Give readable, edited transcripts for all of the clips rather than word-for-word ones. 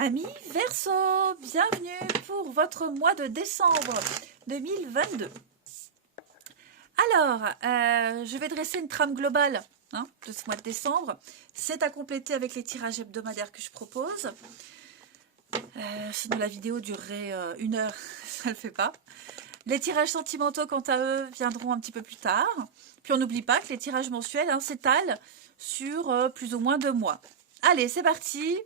Amis Verseau, bienvenue pour votre mois de décembre 2022. Alors, je vais dresser une trame globale de ce mois de décembre. C'est à compléter avec les tirages hebdomadaires que je propose. Sinon la vidéo durerait 1 heure, ça ne le fait pas. Les tirages sentimentaux, quant à eux, viendront un petit peu plus tard. Puis on n'oublie pas que les tirages mensuels s'étalent sur plus ou moins 2 mois. Allez, c'est parti.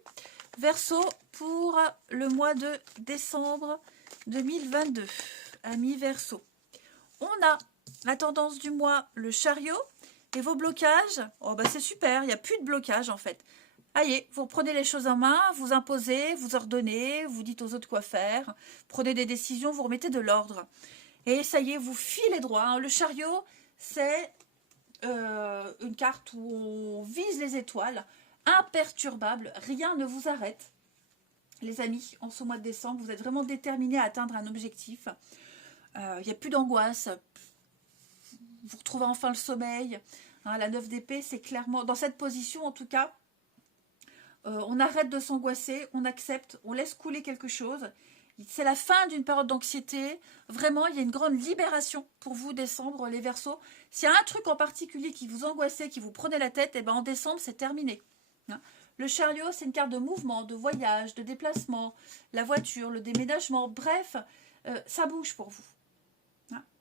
Verseau pour le mois de décembre 2022. Amis Verseau. On a la tendance du mois, le chariot. Et vos blocages, oh bah c'est super, il n'y a plus de blocage en fait. Allez, vous prenez les choses en main, vous imposez, vous ordonnez, vous dites aux autres quoi faire, prenez des décisions, vous remettez de l'ordre. Et ça y est, vous filez droit. Le chariot, c'est une carte où on vise les étoiles, imperturbable, rien ne vous arrête. Les amis, en ce mois de décembre, vous êtes vraiment déterminés à atteindre un objectif. Il n'y a plus d'angoisse. Vous retrouvez enfin le sommeil. La 9 d'épée, c'est clairement, dans cette position en tout cas, on arrête de s'angoisser, on accepte, on laisse couler quelque chose. C'est la fin d'une période d'anxiété. Vraiment, il y a une grande libération pour vous, décembre, les Verseaux. S'il y a un truc en particulier qui vous angoissait, qui vous prenait la tête, et ben en décembre, c'est terminé. Le chariot, c'est une carte de mouvement, de voyage, de déplacement, la voiture, le déménagement. Bref, ça bouge pour vous.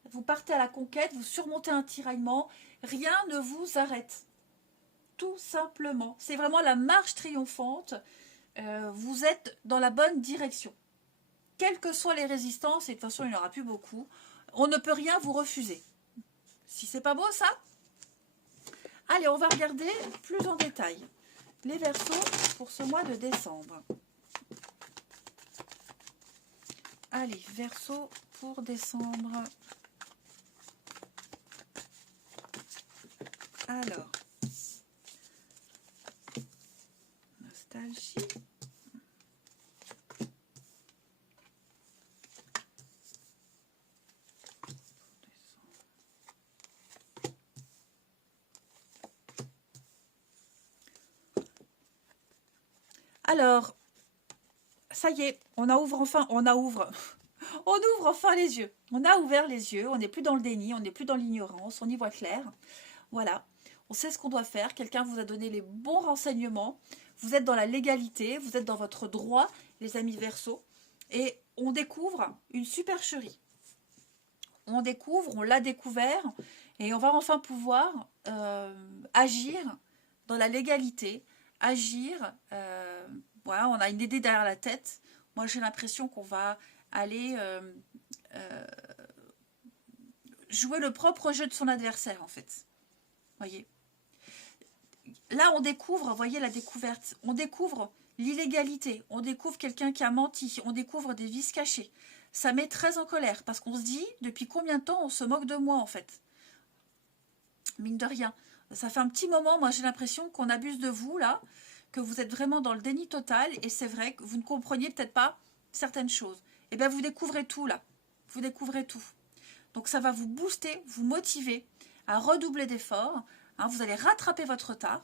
Vous partez à la conquête, vous surmontez un tiraillement. Rien ne vous arrête. Tout simplement. C'est vraiment la marche triomphante. Vous êtes dans la bonne direction. Quelles que soient les résistances, et de toute façon, il n'y en aura plus beaucoup, on ne peut rien vous refuser. Si c'est pas beau, ça? Allez, on va regarder plus en détail les Verseaux pour ce mois de décembre. Allez, Verseau pour décembre. Alors, nostalgie. Alors, ça y est, on ouvre enfin les yeux. On a ouvert les yeux, on n'est plus dans le déni, on n'est plus dans l'ignorance, on y voit clair. Voilà, on sait ce qu'on doit faire, quelqu'un vous a donné les bons renseignements, vous êtes dans la légalité, vous êtes dans votre droit, les amis Verseaux, et on découvre une supercherie. On découvre, on l'a découvert, et on va enfin pouvoir agir dans la légalité, agir, voilà, on a une idée derrière la tête. Moi, j'ai l'impression qu'on va aller jouer le propre jeu de son adversaire, en fait. Voyez. Là, on découvre, voyez la découverte, on découvre l'illégalité, on découvre quelqu'un qui a menti, on découvre des vices cachés. Ça met très en colère, parce qu'on se dit, depuis combien de temps on se moque de moi, en fait. Mine de rien. Ça fait un petit moment, moi j'ai l'impression qu'on abuse de vous, là, que vous êtes vraiment dans le déni total, et c'est vrai que vous ne compreniez peut-être pas certaines choses. Et bien vous découvrez tout, là. Vous découvrez tout. Donc ça va vous booster, vous motiver à redoubler d'efforts. Vous allez rattraper votre retard,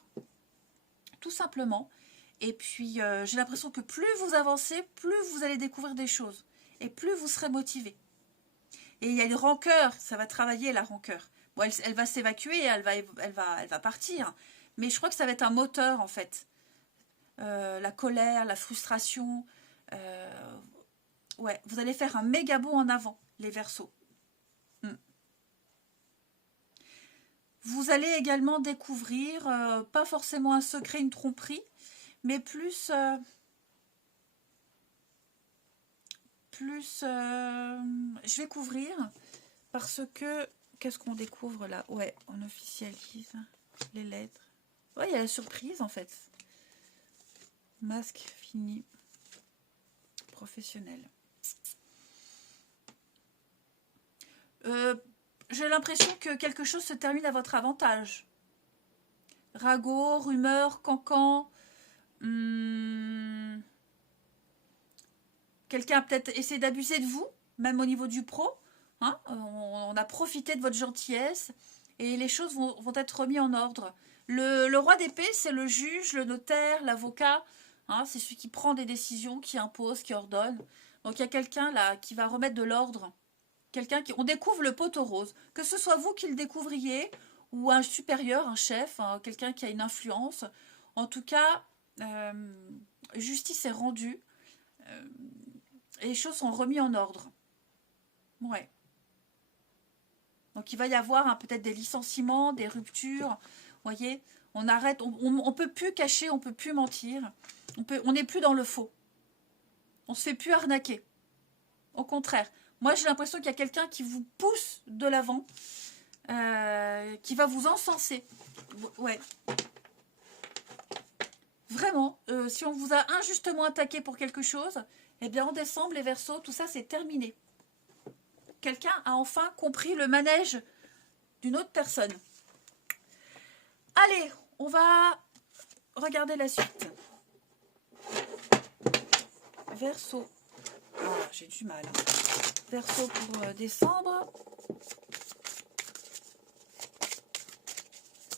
tout simplement. Et puis j'ai l'impression que plus vous avancez, plus vous allez découvrir des choses. Et plus vous serez motivé. Et il y a une rancœur, ça va travailler la rancœur. Bon, elle va s'évacuer, elle va partir. Mais je crois que ça va être un moteur, en fait. La colère, la frustration. Ouais, vous allez faire un méga bond en avant, les Verseaux. Vous allez également découvrir, pas forcément un secret, une tromperie, mais plus... je vais couvrir, parce que... Qu'est-ce qu'on découvre là? Ouais, on officialise les lettres. Ouais, il y a la surprise, en fait. Masque fini. Professionnel. J'ai l'impression que quelque chose se termine à votre avantage. Ragot, rumeur, cancan. Quelqu'un a peut-être essayé d'abuser de vous, même au niveau du pro. On a profité de votre gentillesse et les choses vont être remises en ordre. Le roi d'épée, c'est le juge, le notaire, l'avocat. Hein, c'est celui qui prend des décisions, qui impose, qui ordonne. Donc il y a quelqu'un là qui va remettre de l'ordre. Quelqu'un qui... On découvre le poteau rose. Que ce soit vous qui le découvriez, ou un supérieur, un chef, hein, quelqu'un qui a une influence. En tout cas, justice est rendue. Et les choses sont remises en ordre. Ouais. Donc il va y avoir hein, peut-être des licenciements, des ruptures. Vous voyez, on arrête, on peut plus cacher, on peut plus mentir. On n'est plus dans le faux. On se fait plus arnaquer. Au contraire. Moi, j'ai l'impression qu'il y a quelqu'un qui vous pousse de l'avant, qui va vous encenser. Ouais. Vraiment, si on vous a injustement attaqué pour quelque chose, eh bien en décembre, les Verseaux, tout ça, c'est terminé. Quelqu'un a enfin compris le manège d'une autre personne. Allez, on va regarder la suite. Verseau. Ah, j'ai du mal. Verseau pour décembre.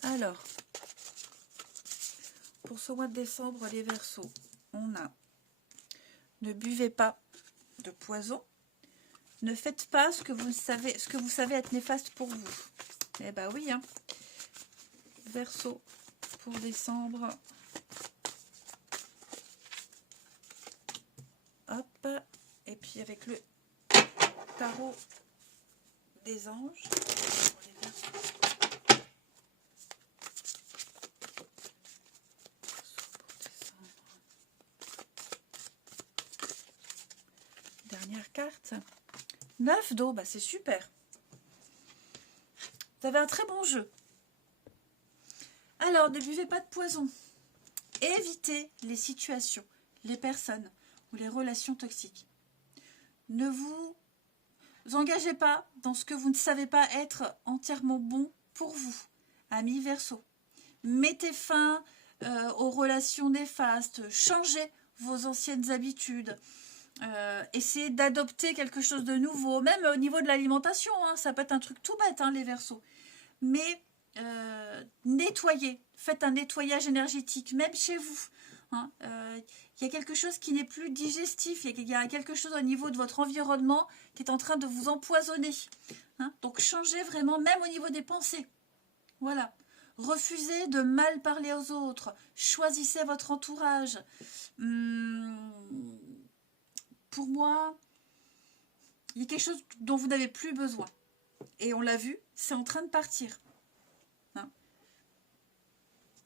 Alors, pour ce mois de décembre, les Verseaux, on a ne buvez pas de poison. Ne faites pas ce que vous savez être néfaste pour vous. Eh ben oui, hein. Verseau pour décembre. Hop. Et puis avec le tarot des anges. Dernière carte. 9 d'eau, bah c'est super. Vous avez un très bon jeu. Alors, ne buvez pas de poison. Évitez les situations, les personnes ou les relations toxiques. Ne vous engagez pas dans ce que vous ne savez pas être entièrement bon pour vous, amis Verseau. Mettez fin aux relations néfastes. Changez vos anciennes habitudes. Essayez d'adopter quelque chose de nouveau, même au niveau de l'alimentation, hein, ça peut être un truc tout bête, hein, les Verseaux. Mais nettoyez, faites un nettoyage énergétique, même chez vous. Hein, y a quelque chose qui n'est plus digestif, il y a quelque chose au niveau de votre environnement qui est en train de vous empoisonner. Hein, donc changez vraiment, même au niveau des pensées. Voilà. Refusez de mal parler aux autres. Choisissez votre entourage. Pour moi, il y a quelque chose dont vous n'avez plus besoin. Et on l'a vu, c'est en train de partir. Hein,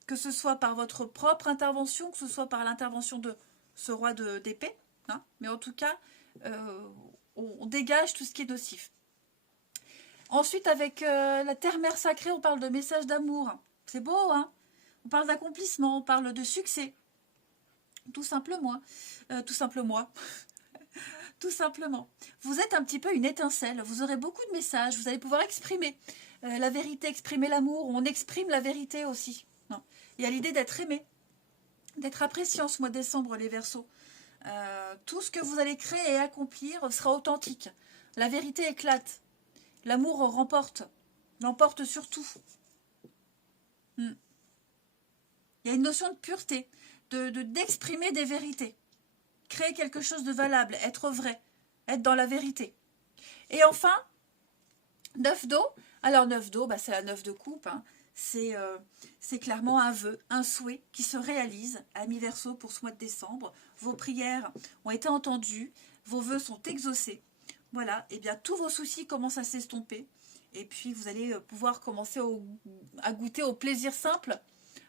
que ce soit par votre propre intervention, que ce soit par l'intervention de ce roi d'épée. Hein, mais en tout cas, on dégage tout ce qui est nocif. Ensuite, avec la terre-mère sacrée, on parle de message d'amour. C'est beau, hein? On parle d'accomplissement, on parle de succès. Tout simplement. Tout simplement. Tout simplement. Vous êtes un petit peu une étincelle. Vous aurez beaucoup de messages. Vous allez pouvoir exprimer la vérité, exprimer l'amour. On exprime la vérité aussi. Non. Il y a l'idée d'être aimé, d'être apprécié en ce mois de décembre, les Verseaux. Tout ce que vous allez créer et accomplir sera authentique. La vérité éclate. L'amour l'emporte sur tout. Il y a une notion de pureté, d'exprimer des vérités. Créer quelque chose de valable, être vrai, être dans la vérité. Et enfin, 9 d'eau. Alors 9 d'eau, bah, c'est la 9 de coupe. Hein. C'est clairement un vœu, un souhait qui se réalise à mi-Verseau pour ce mois de décembre. Vos prières ont été entendues, vos vœux sont exaucés. Voilà, et bien tous vos soucis commencent à s'estomper. Et puis vous allez pouvoir commencer à goûter au plaisir simple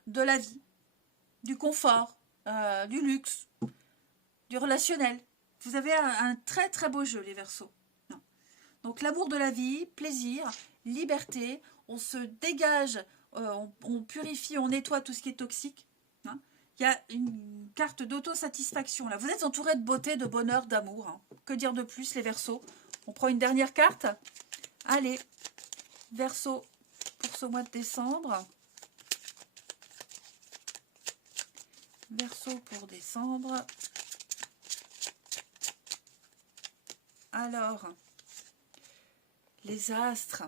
de la vie, du confort, du luxe, du relationnel. Vous avez un très très beau jeu, les Verseaux. Donc l'amour de la vie, plaisir, liberté, on se dégage, on purifie, on nettoie tout ce qui est toxique. Hein. Il y a une carte d'autosatisfaction là. Vous êtes entouré de beauté, de bonheur, d'amour. Hein. Que dire de plus, les Verseaux? On prend une dernière carte. Allez, Verseau pour ce mois de décembre. Verseau pour décembre. Alors, les astres.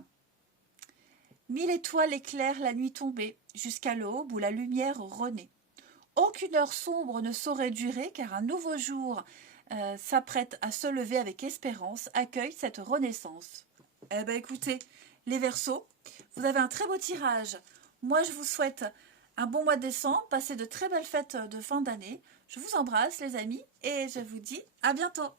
1000 étoiles éclairent la nuit tombée, jusqu'à l'aube où la lumière renaît. Aucune heure sombre ne saurait durer, car un nouveau jour s'apprête à se lever avec espérance, accueille cette renaissance. Eh bien écoutez, les Verseaux, vous avez un très beau tirage. Moi je vous souhaite un bon mois de décembre, passez de très belles fêtes de fin d'année. Je vous embrasse les amis et je vous dis à bientôt.